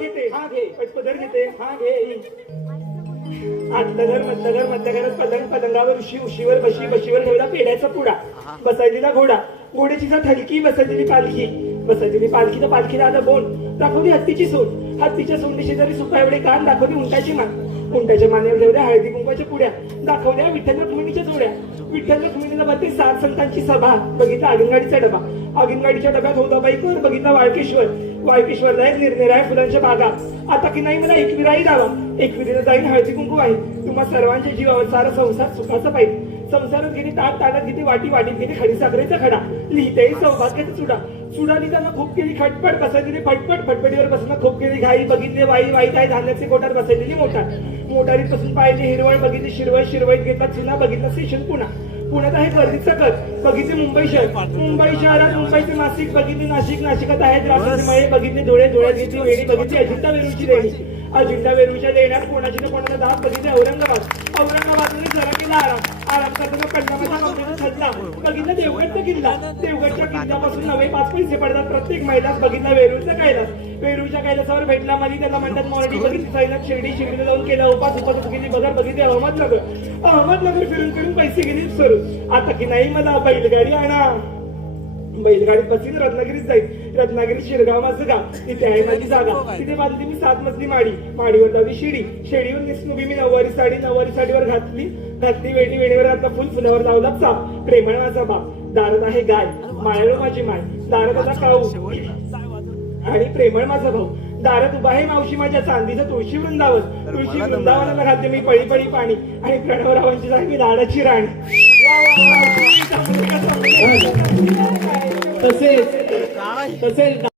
घेते हा घे. पदर घेते हा घे. आतलं घर मधलं घर मधल्या घरात पलंग पलंगावर उशीवर बशीवर ठेवला पेढ्याचा पुडा बसायलेला घोडा घोड्याची जात हलकी बसलेली पालखी तर पालखीला आलं बोल दाखवली हत्तीची सोड हत्तीच्या सोंडी शेजारी सुका एवढे कान दाखवली उंटाची मान उंटाच्या मानेवर ठेवल्या हळदी कुंकाच्या पुड्या दाखवल्या विठ्ठल रुक्मिणीच्या जोड्या विठ्ठल रुक्मिणीला बघते 7 संतांची सभा बघितला आगीनगाडीचा डबा आगीनगाडीच्या डब्यात होता बाईकर बघितला वाळकेश्वरला एक निरनिराळ्या फुलांच्या बागा आता की नाही मला एकविराई दावा एकविरीला जाईन हळदी कुंकू आहे तुम्हा सर्वांच्या जीवावर सारा संसार सुखाचा पाहिजे संसारात गेली ताटात गेली वाटीत गेली खडी साखरेचा खडा लिहिते सौभाग्याचा चुडा लिहिताना खूप केली खटपट बसायली फटफटीवर बसणं खूप केली घाई बघितले वाईट आहे धान्याचे कोटार बसायलेली मोटारीत बसून पाहिजे हिरवळ बघितली शिरवळीत घेतला चुना बघितला स्टेशन पुण्यात आहे गर्दीचा कट बघितले मुंबई शहरात मुंबईचे नाशिक बघितले नाशिकात आहेत राष्ट्राचे मळे बघितले डोळ्यात घेतली वेणी बघितली अजिंठा वेरूळच्या लेण्यात कोणाची ना कोणाला दाब बघितले औरंगाबादमध्ये जरा केला आराम करताना पंजाबाचा सजला बघितला देवगडचा किल्ल्यापासून नवे 5 पैसे पडतात प्रत्येक महिलाच बघितला वेरूळच्या कैलासावर भेटला मध्ये त्याला म्हणतात मॉर्डी बघितली साईनाथ शिर्डीला जाऊन केला उपास गेली बघितले अहमदनगर फिरून पैसे गेले सरून आता की नाही मला बैलगाडी आणा बैलगाडीत बसीन रत्नागिरीत जाईल रत्नागिरी शिरगाव माझं गाव तिथे आहे माझी जागा तिथे बांधली मी 7 मजली माडीवर लावली शेडीवर निसनुबी मी नऊवारी साडीवर घातली वेणीवर आता फुलावर लावला चाप प्रेमळ माझा बाप दारात आहे गाय मायाळू माझी माय दारात आता काऊ आणि प्रेमळ माझा भाऊ दारात उभा आहे मावशी माझ्या चांदीचं तुळशी वृंदावनाला घालते मी पळी पाणी आणि प्रणवरावांची जाय मी लाडाची राणी तसेच